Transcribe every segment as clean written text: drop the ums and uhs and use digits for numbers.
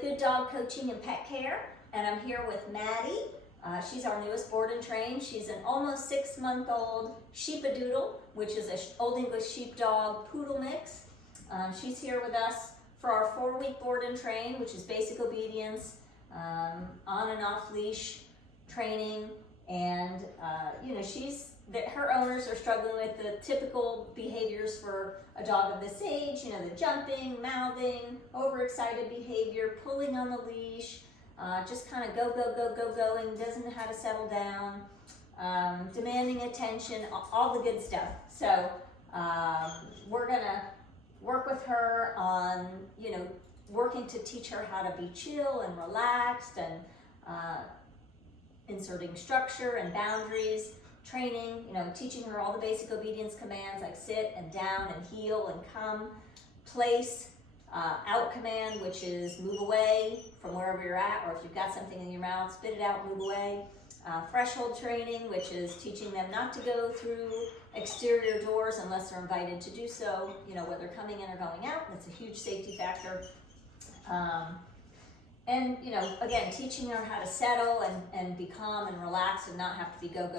with Good Dog Coaching and Pet Care, and I'm here with Maddie. She's our newest board and train. She's an almost 6-month-old Sheepadoodle, which is an Old English Sheepdog Poodle mix. She's here with us for our 4-week board and train, which is basic obedience, on and off leash training, and her owners are struggling with the typical behaviors for a dog of this age, the jumping, mouthing, overexcited behavior, pulling on the leash, just kind of going, doesn't know how to settle down, demanding attention, all the good stuff. So we're gonna work with her on, working to teach her how to be chill and relaxed, and inserting structure and boundaries, training, teaching her all the basic obedience commands like sit and down and heel and come, place, out command, which is move away from wherever you're at, or if you've got something in your mouth, spit it out, move away. Threshold training, which is teaching them not to go through exterior doors unless they're invited to do so, whether coming in or going out. That's a huge safety factor. And, again, teaching her how to settle and be calm and relax and not have to be going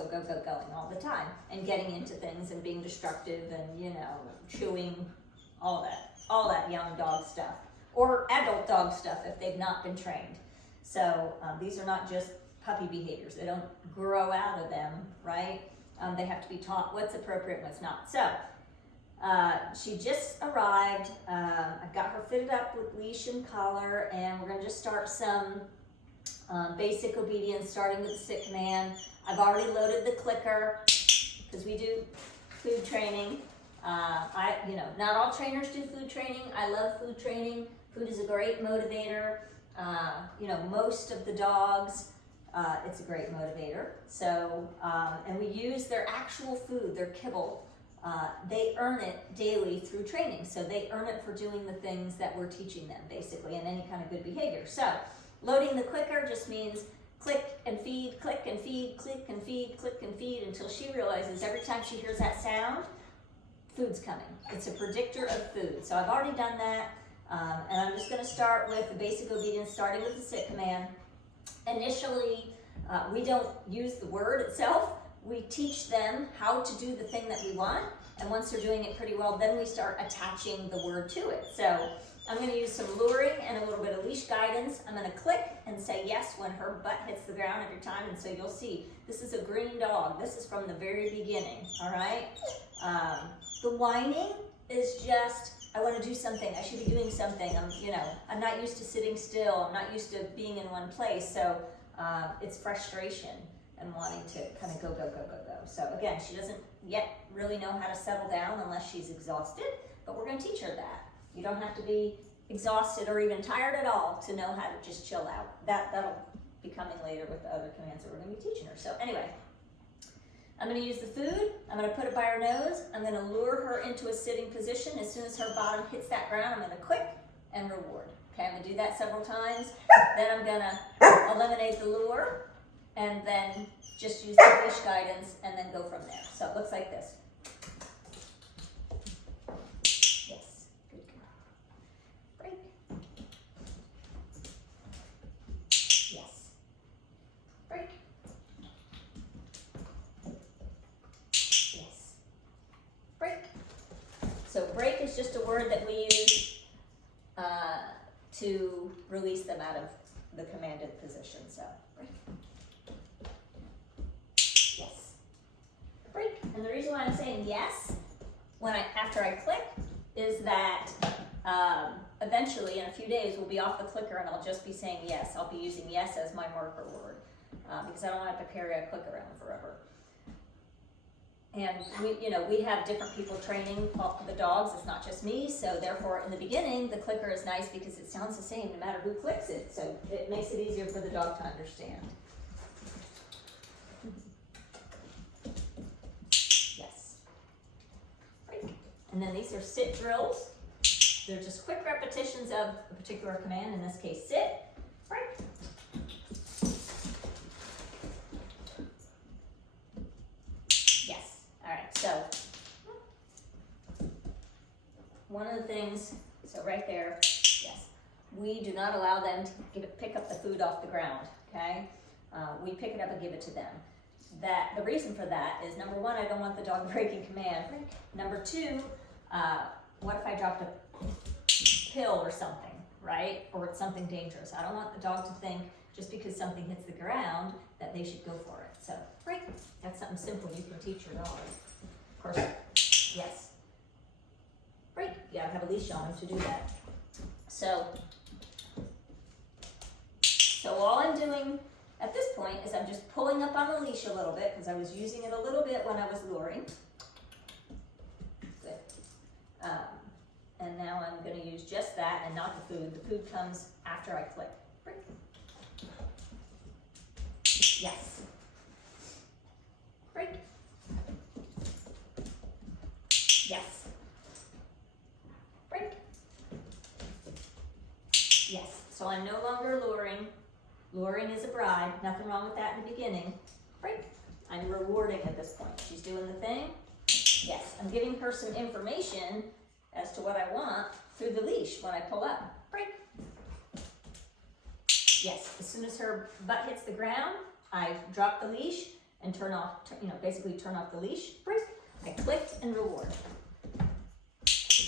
all the time, and getting into things and being destructive and, chewing, all that young dog stuff, or adult dog stuff if they've not been trained. So these are not just puppy behaviors. They don't grow out of them, right? They have to be taught what's appropriate and what's not. So she just arrived. I've got her fitted up with leash and collar, and we're gonna just start some basic obedience, starting with the sit command. I've already loaded the clicker because we do food training. Not all trainers do food training. I love food training. Food is a great motivator. Most of the dogs, it's a great motivator. So, and we use their actual food, their kibble. They earn it daily through training. So they earn it for doing the things that we're teaching them, basically, and any kind of good behavior. So loading the clicker just means click and feed, click and feed, click and feed, click and feed, until she realizes every time she hears that sound, food's coming. It's a predictor of food. So I've already done that. And I'm just gonna start with the basic obedience, starting with the sit command. Initially, we don't use the word itself. We teach them how to do the thing that we want, and once they're doing it pretty well, then we start attaching the word to it. So I'm going to use some luring and a little bit of leash guidance. I'm going to click and say yes when her butt hits the ground every time, and so you'll see this is a green dog. This is from the very beginning, all right? The whining is just, I want to do something. I should be doing something. I'm not used to sitting still. I'm not used to being in one place, so it's frustration and wanting to kind of go. So again, she doesn't yet really know how to settle down unless she's exhausted, but we're going to teach her that. You don't have to be exhausted or even tired at all to know how to just chill out. That'll be coming later with the other commands that we're going to be teaching her. So anyway, I'm going to use the food. I'm going to put it by her nose. I'm going to lure her into a sitting position. As soon as her bottom hits that ground, I'm going to click and reward. Okay, I'm going to do that several times. Then I'm going to eliminate the lure, and then just use the leash guidance, and then go from there. So it looks like this. Yes, good girl. Break. Yes. Break. Yes. Break. So break is just a word that we use to release them out of the commanded position. So break. Break. And the reason why I'm saying yes after I click is that eventually in a few days we'll be off the clicker and I'll just be saying yes. I'll be using yes as my marker word because I don't want to have to carry a click around forever. And we have different people training the dogs. It's not just me. So therefore, in the beginning, the clicker is nice because it sounds the same no matter who clicks it. So it makes it easier for the dog to understand. And then these are sit drills. They're just quick repetitions of a particular command, in this case, sit, break. Yes, all right, so one of the things, so right there, yes, we do not allow them to pick up the food off the ground, okay? We pick it up and give it to them. The reason for that is, number one, I don't want the dog breaking command. Number two, what if I dropped a pill or something, right? Or it's something dangerous. I don't want the dog to think just because something hits the ground that they should go for it. So, break. That's something simple you can teach your dog. Of course, yes. Break. You gotta have a leash on him to do that. So all I'm doing at this point is I'm just pulling up on the leash a little bit because I was using it a little bit when I was luring. Good. And now I'm going to use just that and not the food. The food comes after I click. Break. Yes. Break. Yes. Break. Yes. So I'm no longer luring. Luring is a bribe. Nothing wrong with that in the beginning. Break. I'm rewarding at this point. She's doing the thing. Yes. I'm giving her some information as to what I want through the leash when I pull up. Break. Yes. As soon as her butt hits the ground, I drop the leash and turn off, basically turn off the leash. Break. I click and reward.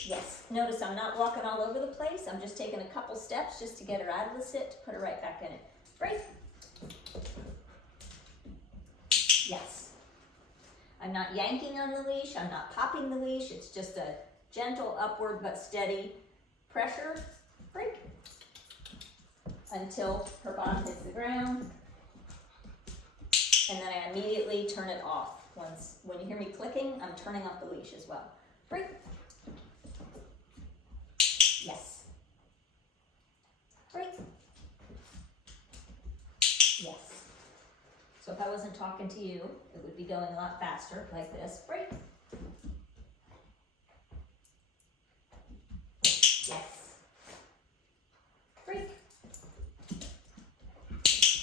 Yes. Notice I'm not walking all over the place. I'm just taking a couple steps just to get her out of the sit to put her right back in it. Break. Yes. I'm not yanking on the leash. I'm not popping the leash. It's just a gentle upward but steady pressure. Break. Until her bottom hits the ground. And then I immediately turn it off. When you hear me clicking, I'm turning off the leash as well. Break. Yes. Break. Yes. So if I wasn't talking to you, it would be going a lot faster, like this. Break. Yes. Break.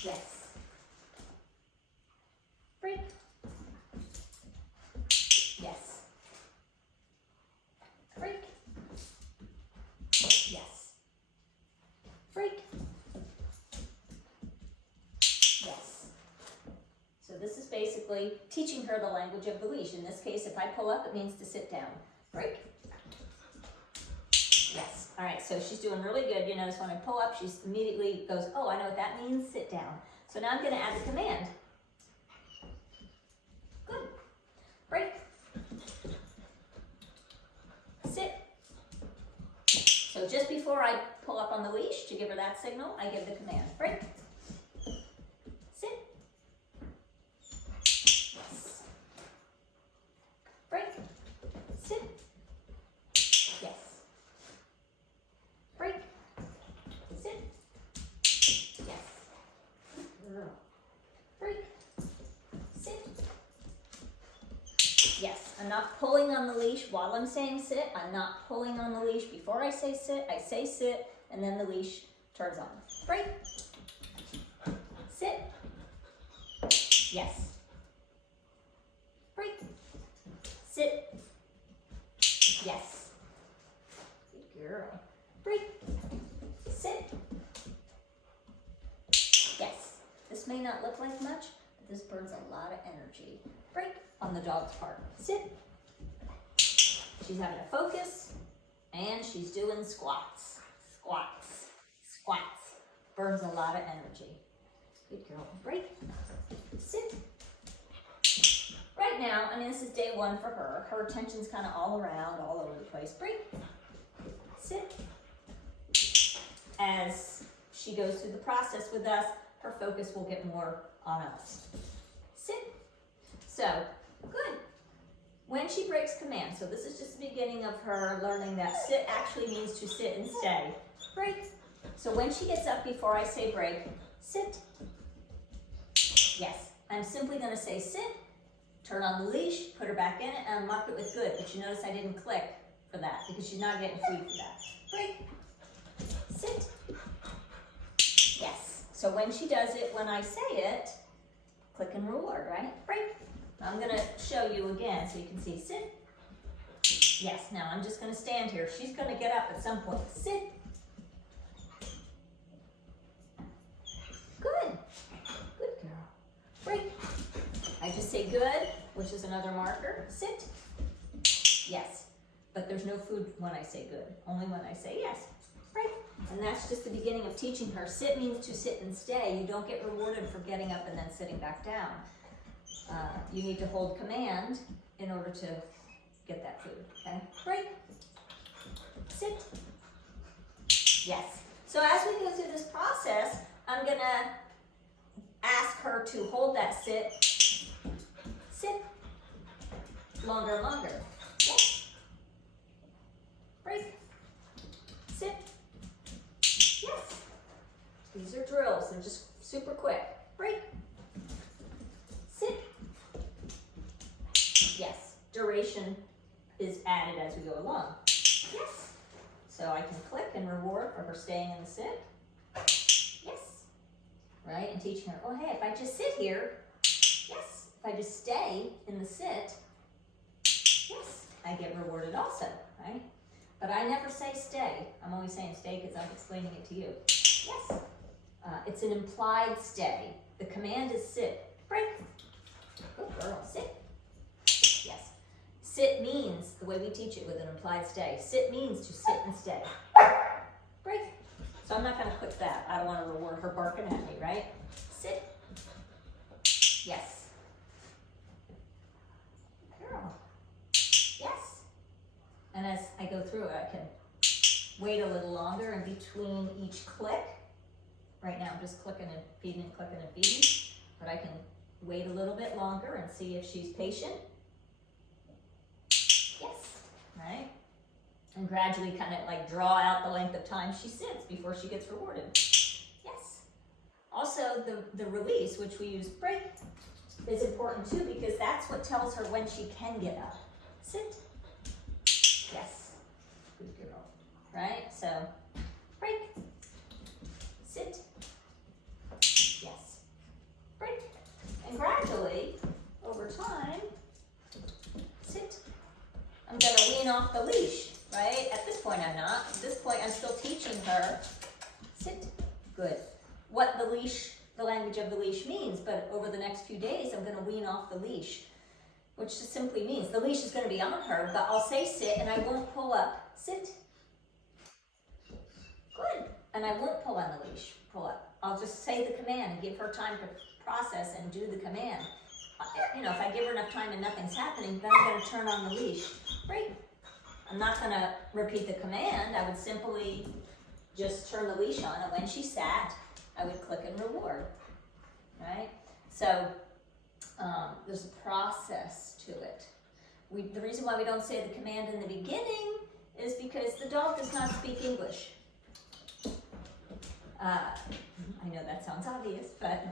Yes. Break. Yes. Break. Yes. Break. Yes. So this is basically teaching her the language of the leash. In this case, if I pull up, it means to sit down. Break. Yes. All right, so she's doing really good. You notice when I pull up, she immediately goes, oh, I know what that means, sit down. So now I'm going to add the command. Good. Break. Sit. So just before I pull up on the leash to give her that signal, I give the command. Break. Sit. Yes. Break. Sit. Yes. Break. Sit. Yes. Break. Sit. Yes. I'm not pulling on the leash while I'm saying sit. I'm not pulling on the leash before I say sit. I say sit, and then the leash turns on. Break. Sit. Yes. Break. Sit. Yes. Good girl. Break. Sit. Yes. This may not look like much, but this burns a lot of energy. Break on the dog's part. Sit. She's having a focus, and she's doing squats. Squats. Squats. Burns a lot of energy. Good girl. Break. Sit. Right now, this is day one for her. Her attention's kind of all around, all over the place. Break. Sit. As she goes through the process with us, her focus will get more on us. Sit. So, good. When she breaks command, so this is just the beginning of her learning that sit actually means to sit and stay. Break. So when she gets up before I say break, sit. Yes, I'm simply going to say sit, turn on the leash, put her back in it, and unlock it with good. But you notice I didn't click for that because she's not getting food for that. Break. Sit. Yes. So when she does it, when I say it, click and reward, right? Break. I'm going to show you again so you can see sit. Yes, now I'm just going to stand here. She's going to get up at some point. Sit. say good, which is another marker, sit, yes. But there's no food when I say good, only when I say yes, right? And that's just the beginning of teaching her. Sit means to sit and stay. You don't get rewarded for getting up and then sitting back down. You need to hold command in order to get that food, okay? Break, sit, yes. So as we go through this process, I'm gonna ask her to hold that sit, longer and longer, yes. Break, sit, yes. These are drills, they're just super quick. Break, sit, yes. Duration is added as we go along, yes. So I can click and reward for her staying in the sit, yes. Right, and teaching her, oh hey, if I just sit here, yes. If I just stay in the sit, yes, I get rewarded also, right? But I never say stay. I'm only saying stay because I'm explaining it to you. Yes. It's an implied stay. The command is sit. Break. Good girl. Sit. Yes. Sit means, the way we teach it with an implied stay, sit means to sit and stay. Break. So I'm not going to click that. I don't want to reward her barking at me, right? Sit. Yes. Girl. Yes. And as I go through it, I can wait a little longer in between each click. Right now I'm just clicking and feeding and clicking and feeding, but I can wait a little bit longer and see if she's patient. Yes, right? And gradually kind of like draw out the length of time she sits before she gets rewarded. Yes. Also the release, which we use break, is important too because that's what tells her when she can get up. Sit. Yes. Good girl. Right? So break. Sit. Yes. Break. And gradually, over time, sit. I'm going to wean off the leash, right? At this point I'm not. At this point I'm still teaching her. Sit. Good. What the leash, the language of the leash means, but over the next few days I'm going to wean off the leash, which just simply means the leash is going to be on her, but I'll say sit and I won't pull up. Sit. Good. And I won't pull on the leash. Pull up. I'll just say the command and give her time to process and do the command. You know, if I give her enough time and nothing's happening, then I'm going to turn on the leash. Break. I'm not going to repeat the command. I would simply just turn the leash on, and when she sat, I would click and reward. Right? So there's a process to it. The reason why we don't say the command in the beginning is because the dog does not speak English. I know that sounds obvious, but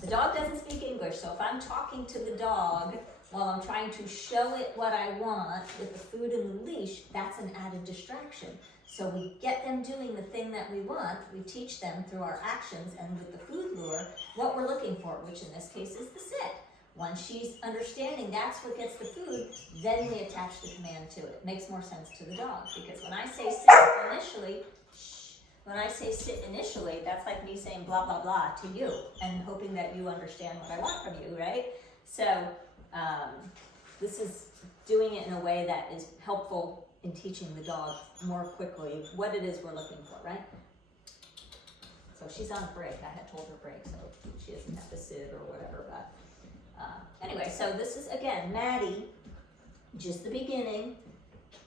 the dog doesn't speak English. So if I'm talking to the dog while I'm trying to show it what I want with the food and the leash, that's an added distraction. So we get them doing the thing that we want. We teach them through our actions and with the food lure what we're looking for, which in this case is the sit. Once she's understanding that's what gets the food, then we attach the command to it. It makes more sense to the dog because when I say sit initially, that's like me saying blah, blah, blah to you and hoping that you understand what I want from you, right? So this is doing it in a way that is helpful in teaching the dog more quickly what it is we're looking for, right? So she's on break. I had told her break, so she doesn't have to sit or whatever. But anyway, so this is, again, Maddie, just the beginning,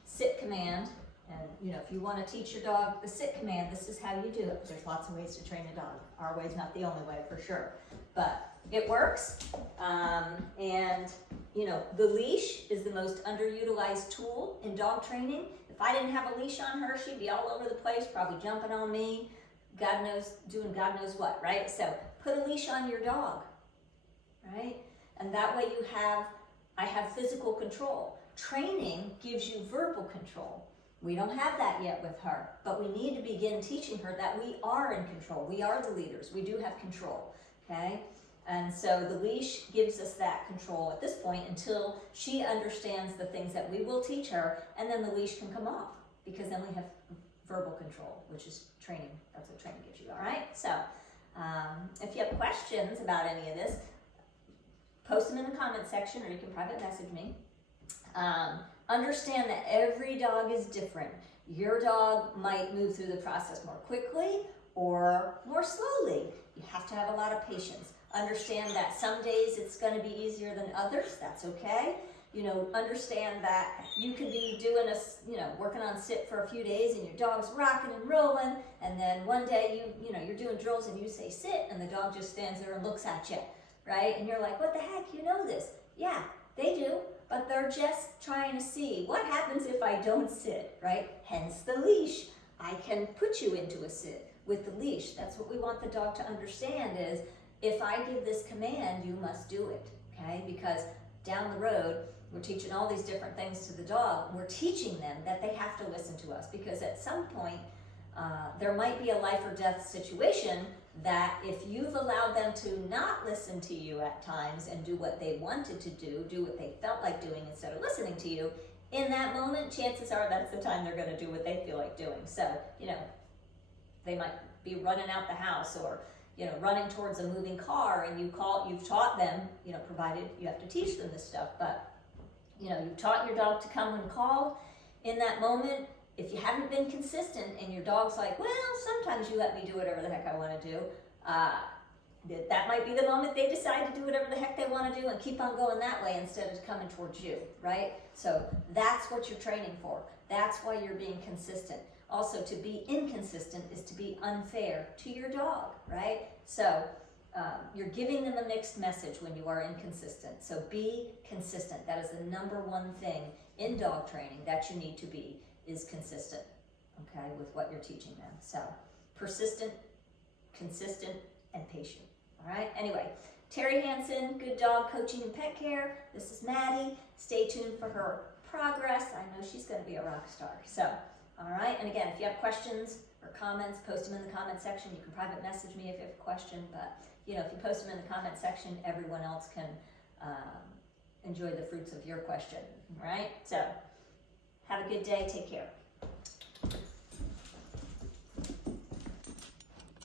sit command. And, you know, if you want to teach your dog the sit command, this is how you do it. There's lots of ways to train a dog. Our way is not the only way, for sure. But it works. And, you know, the leash is the most underutilized tool in dog training. If I didn't have a leash on her, she'd be all over the place, probably jumping on me, God knows, doing God knows what, right? So put a leash on your dog, right? And that way I have physical control. Training gives you verbal control. We don't have that yet with her, but we need to begin teaching her that we are in control. We are the leaders. We do have control, okay? And so the leash gives us that control at this point until she understands the things that we will teach her, and then the leash can come off because then we have verbal control, which is training. That's what training gives you, all right? So if you have questions about any of this, post them in the comment section, or you can private message me. Understand that every dog is different. Your dog might move through the process more quickly or more slowly. You have to have a lot of patience. Understand that some days it's going to be easier than others. That's okay. You know, understand that you can be doing working on sit for a few days and your dog's rocking and rolling, and then one day you're doing drills and you say sit and the dog just stands there and looks at you, right? And you're like, what the heck, you know this. Yeah, they do, but they're just trying to see what happens if I don't sit, right? Hence the leash. I can put you into a sit with the leash. That's what we want the dog to understand is, if I give this command, you must do it, okay? Because down the road, we're teaching all these different things to the dog. We're teaching them that they have to listen to us, because at some point, there might be a life or death situation that if you've allowed them to not listen to you at times and do what they wanted to do what they felt like doing instead of listening to you, in that moment, chances are that's the time they're gonna do what they feel like doing. So, they might be running out the house, or running towards a moving car, and you've taught them, provided you have to teach them this stuff, but you've taught your dog to come when called. In that moment, if you haven't been consistent and your dog's like, well, sometimes you let me do whatever the heck I want to do, that might be the moment they decide to do whatever the heck they want to do and keep on going that way instead of coming towards you, right? So that's what you're training for. That's why you're being consistent. Also, to be inconsistent is to be unfair to your dog, right? So you're giving them a mixed message when you are inconsistent. So be consistent. That is the number one thing in dog training that you need to be, is consistent, okay, with what you're teaching them. So persistent, consistent, and patient, all right? Anyway, Terry Hansen, Good Dog Coaching and Pet Care. This is Maddie. Stay tuned for her progress. I know she's going to be a rock star. So, all right, and again, if you have questions or comments, post them in the comment section. You can private message me if you have a question, but if you post them in the comment section, everyone else can enjoy the fruits of your question, all right? So, have a good day. Take care.